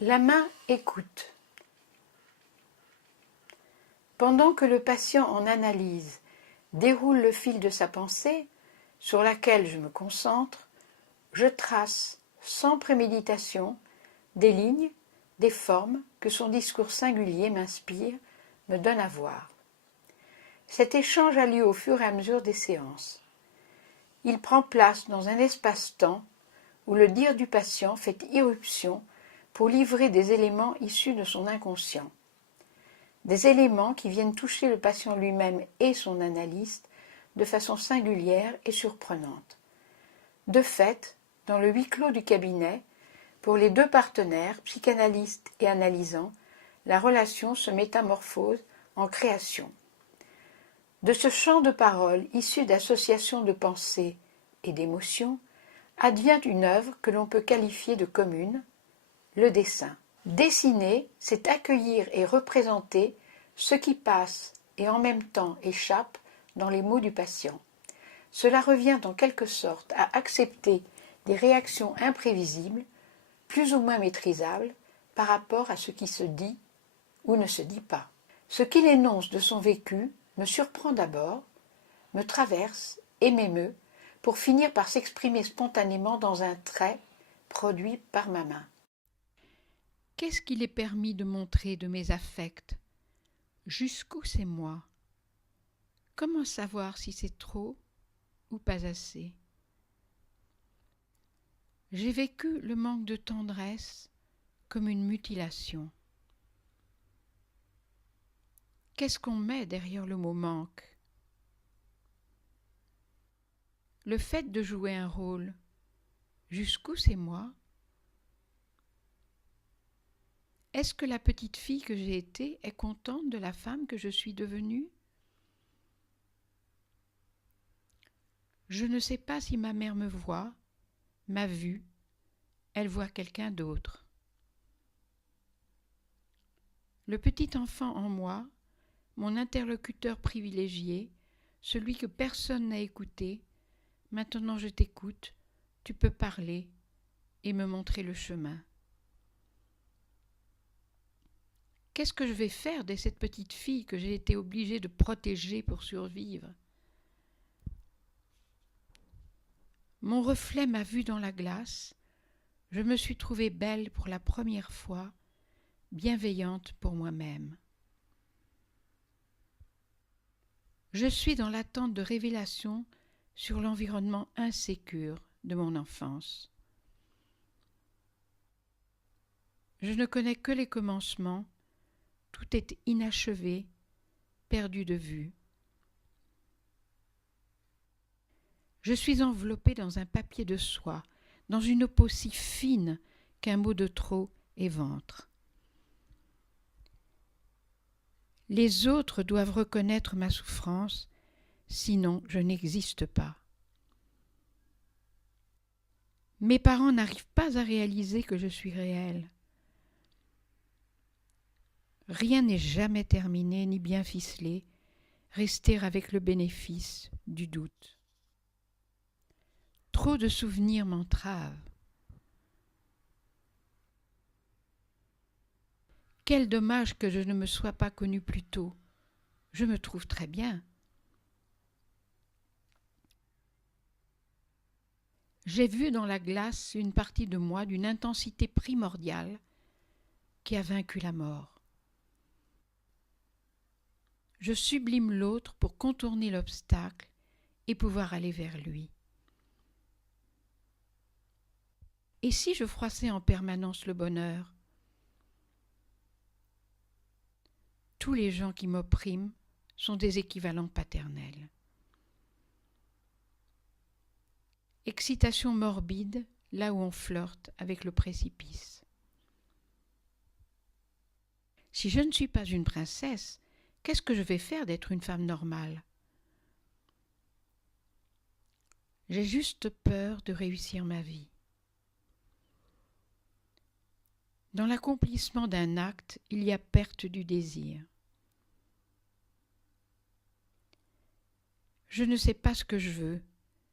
La main écoute. Pendant que le patient en analyse déroule le fil de sa pensée, sur laquelle je me concentre, je trace, sans préméditation, des lignes, des formes que son discours singulier m'inspire, me donne à voir. Cet échange a lieu au fur et à mesure des séances. Il prend place dans un espace-temps où le dire du patient fait irruption pour livrer des éléments issus de son inconscient. Des éléments qui viennent toucher le patient lui-même et son analyste de façon singulière et surprenante. De fait, dans le huis clos du cabinet, pour les deux partenaires, psychanalystes et analysants, la relation se métamorphose en création. De ce champ de paroles issu d'associations de pensées et d'émotions, advient une œuvre que l'on peut qualifier de commune, le dessin. Dessiner, c'est accueillir et représenter ce qui passe et en même temps échappe dans les mots du patient. Cela revient en quelque sorte à accepter des réactions imprévisibles, plus ou moins maîtrisables, par rapport à ce qui se dit ou ne se dit pas. Ce qu'il énonce de son vécu me surprend d'abord, me traverse et m'émeut, pour finir par s'exprimer spontanément dans un trait produit par ma main. Qu'est-ce qu'il est permis de montrer de mes affects? Jusqu'où c'est moi? Comment savoir si c'est trop ou pas assez? J'ai vécu le manque de tendresse comme une mutilation. Qu'est-ce qu'on met derrière le mot manque? Le fait de jouer un rôle, jusqu'où c'est moi? Est-ce que la petite fille que j'ai été est contente de la femme que je suis devenue? Je ne sais pas si ma mère me voit, m'a vue, elle voit quelqu'un d'autre. Le petit enfant en moi, mon interlocuteur privilégié, celui que personne n'a écouté, maintenant je t'écoute, tu peux parler et me montrer le chemin. Qu'est-ce que je vais faire de cette petite fille que j'ai été obligée de protéger pour survivre? Mon reflet m'a vue dans la glace, je me suis trouvée belle pour la première fois, bienveillante pour moi-même. Je suis dans l'attente de révélations sur l'environnement insécure de mon enfance. Je ne connais que les commencements, tout est inachevé, perdu de vue. Je suis enveloppée dans un papier de soie, dans une peau si fine qu'un mot de trop éventre. Les autres doivent reconnaître ma souffrance, sinon je n'existe pas. Mes parents n'arrivent pas à réaliser que je suis réelle. Rien n'est jamais terminé ni bien ficelé, rester avec le bénéfice du doute. Trop de souvenirs m'entravent. Quel dommage que je ne me sois pas connue plus tôt. Je me trouve très bien. J'ai vu dans la glace une partie de moi d'une intensité primordiale qui a vaincu la mort. Je sublime l'autre pour contourner l'obstacle et pouvoir aller vers lui. Et si je froissais en permanence le bonheur? Tous les gens qui m'oppriment sont des équivalents paternels. Excitation morbide, là où on flirte avec le précipice. Si je ne suis pas une princesse, qu'est-ce que je vais faire d'être une femme normale? J'ai juste peur de réussir ma vie. Dans l'accomplissement d'un acte, il y a perte du désir. Je ne sais pas ce que je veux,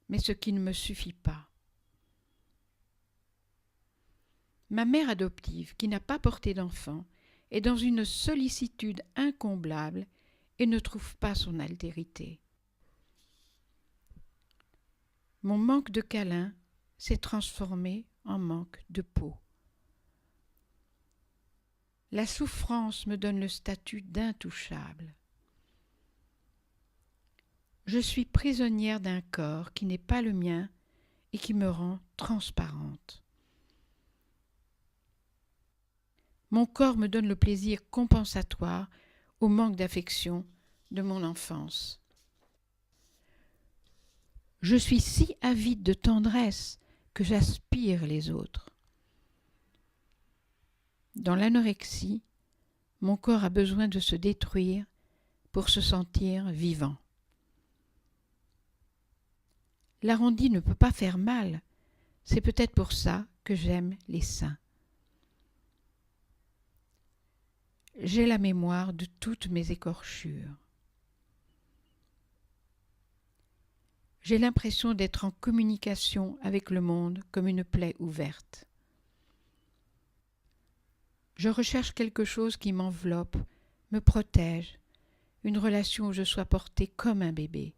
mais ce qui ne me suffit pas. Ma mère adoptive, qui n'a pas porté d'enfant, est dans une sollicitude incomblable et ne trouve pas son altérité. Mon manque de câlin s'est transformé en manque de peau. La souffrance me donne le statut d'intouchable. Je suis prisonnière d'un corps qui n'est pas le mien et qui me rend transparente. Mon corps me donne le plaisir compensatoire au manque d'affection de mon enfance. Je suis si avide de tendresse que j'aspire les autres. Dans l'anorexie, mon corps a besoin de se détruire pour se sentir vivant. L'arrondi ne peut pas faire mal, c'est peut-être pour ça que j'aime les seins. J'ai la mémoire de toutes mes écorchures. J'ai l'impression d'être en communication avec le monde comme une plaie ouverte. Je recherche quelque chose qui m'enveloppe, me protège, une relation où je sois portée comme un bébé.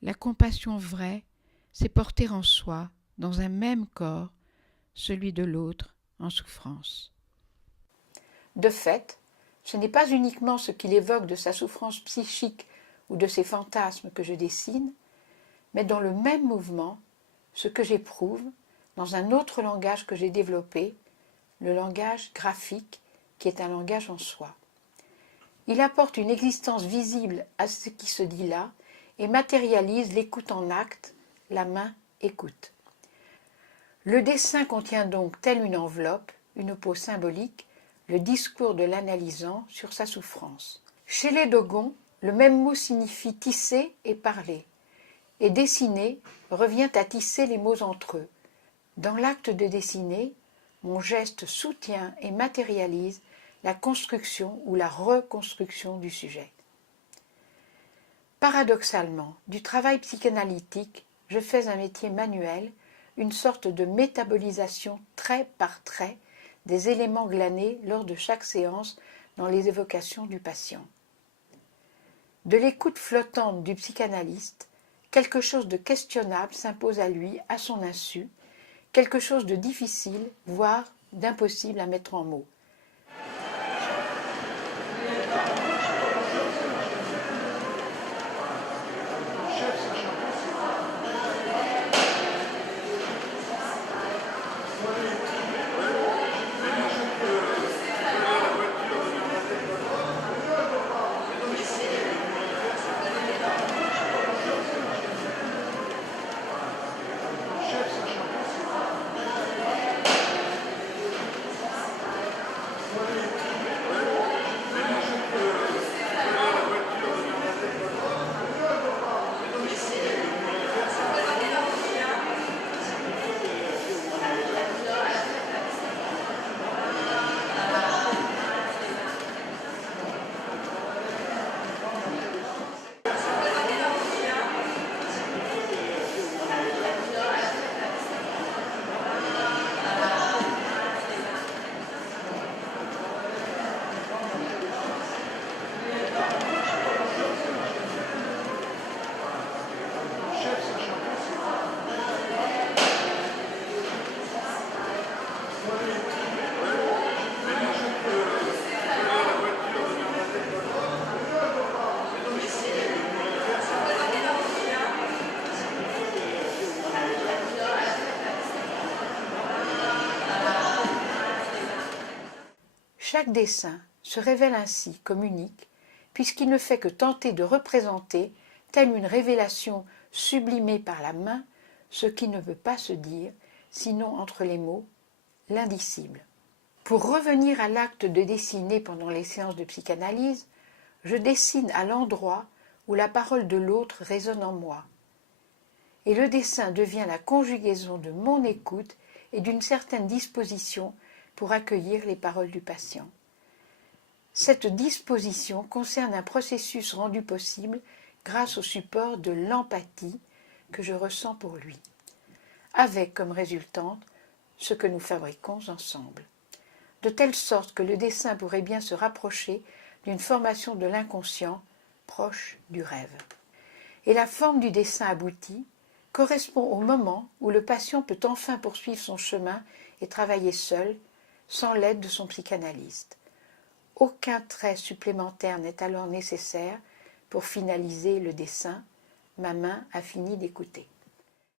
La compassion vraie, c'est porter en soi, dans un même corps, celui de l'autre en souffrance. De fait, ce n'est pas uniquement ce qu'il évoque de sa souffrance psychique ou de ses fantasmes que je dessine, mais dans le même mouvement, ce que j'éprouve dans un autre langage que j'ai développé, le langage graphique, qui est un langage en soi. Il apporte une existence visible à ce qui se dit là et matérialise l'écoute en acte, la main écoute. Le dessin contient donc, telle une enveloppe, une peau symbolique, le discours de l'analysant sur sa souffrance. Chez les Dogons, le même mot signifie tisser et parler, et dessiner revient à tisser les mots entre eux. Dans l'acte de dessiner, mon geste soutient et matérialise la construction ou la reconstruction du sujet. Paradoxalement, du travail psychanalytique, je fais un métier manuel, une sorte de métabolisation trait par trait des éléments glanés lors de chaque séance dans les évocations du patient. De l'écoute flottante du psychanalyste, quelque chose de questionnable s'impose à lui, à son insu, quelque chose de difficile, voire d'impossible à mettre en mots. Chaque dessin se révèle ainsi comme unique, puisqu'il ne fait que tenter de représenter, telle une révélation sublimée par la main, ce qui ne veut pas se dire, sinon entre les mots, l'indicible. Pour revenir à l'acte de dessiner pendant les séances de psychanalyse, je dessine à l'endroit où la parole de l'autre résonne en moi. Et le dessin devient la conjugaison de mon écoute et d'une certaine disposition pour accueillir les paroles du patient. Cette disposition concerne un processus rendu possible grâce au support de l'empathie que je ressens pour lui, avec comme résultante ce que nous fabriquons ensemble, de telle sorte que le dessin pourrait bien se rapprocher d'une formation de l'inconscient proche du rêve. Et la forme du dessin abouti correspond au moment où le patient peut enfin poursuivre son chemin et travailler seul, sans l'aide de son psychanalyste. Aucun trait supplémentaire n'est alors nécessaire pour finaliser le dessin. Ma main a fini d'écouter.